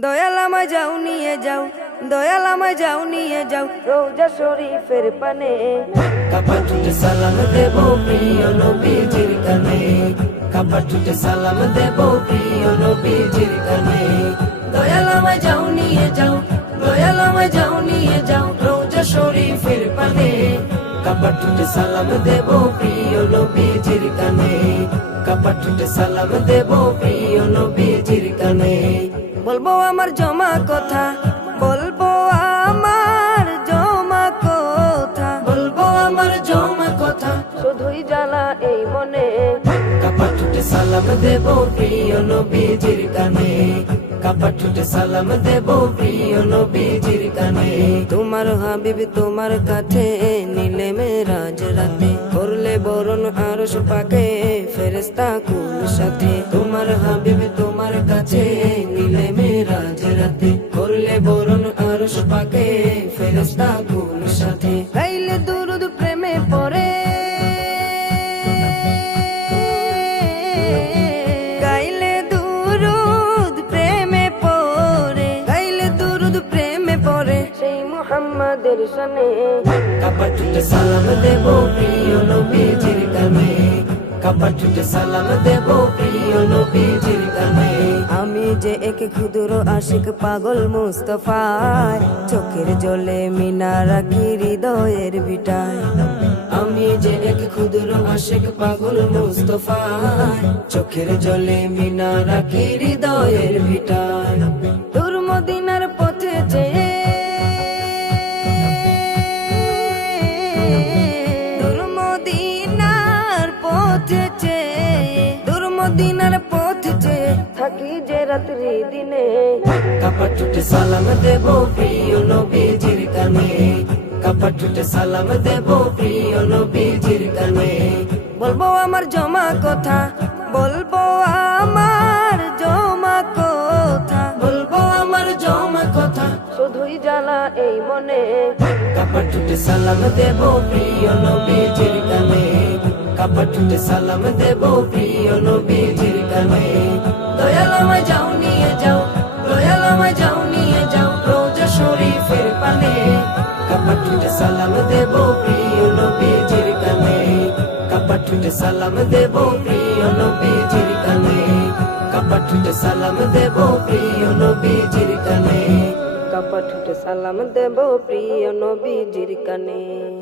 দয়াল আমায় যাও, নিয়ে যাও। দয়াল আমায় যাও, নিয়ে যাও। রোজা শরীফের পানে। সালাম দেব প্রিয় নবীজির কানে। কাপাটুটে সালাম দেব প্রিয় নবীজির কানে। দয়াল আমায় যাও, নিয়ে যাও। দয়াল আমায় যাও, নিয়ে যাও। রোজা শরীফের পানে। কাপাটুটে সালাম দেব প্রিয় নবীজির কানে। কাপাটুটে সালাম দেব প্রিয় নবীজির কানে। বলব আমার জমা কথা বলব আমার জমা কথা বলব আমার জমা কথা। শুধুই জ্বালা এই মনে। কাপাটুটে সালাম দেব প্রিয় নবীজির কানে। কাপাটুটে সালাম দেব প্রিয় নবীজির কানে। তোমার হাবিব তোমার কাছে নিলে মেরাজ রাতে। করলে বরণ আর পাকে ফেরেস্তা কুল সাথে। তোমার হাবিব তোমার কাছে নিলে রাতে করলে বরণ সাথে। গাইলে দুরুদ প্রেমে গাইলে দুরুদ প্রেমে দুরুদ প্রেমে সেই মুহাম্মাদের সালাম দেব প্রিয় নবীজির কানে। কাপাটুটে সালাম দেব প্রিয় নবীজির কানে। আমি যে এক ক্ষুদ্র আশিক পাগল মুস্তফায় চোখের জলে মিনা রাখি হৃদয়ের ভিটায়? আমি যে এক ক্ষুদ্র আশিক পাগল মুস্তফায় চোখের জলে মিনা রাখি হৃদয়ের ভিটায়? তোর যে রাত্রি দিনে কাপাটুটে সালাম দেব প্রিয় নবীজির কানে কাপাটুটে সালাম দেব প্রিয় নবীজির কানে বলব আমার জমা কথা বলব আমার জমা কথা বলব আমার জমা কথা শুধুই জ্বালা এই মনে। কাপাটুটে সালাম দেব প্রিয় নবীজির কানে কাপাটুটে সালাম দেব প্রিয় নবীজির কানে দয়াল আমায় যাও, নিয়ে যাও। দয়াল আমায় যাও, নিয়ে যাও। রোজা শরীফের পানে কাপাটুটে সালাম দেব প্রিয় নবীজির কানে। কাপাটুটে সালাম দেব প্রিয় নবীজির কানে। কাপাটুটে সালাম দেব প্রিয় নবীজির কানে। কাপা ঠুটে সালাম দেব প্রিয় নবীজির কানে।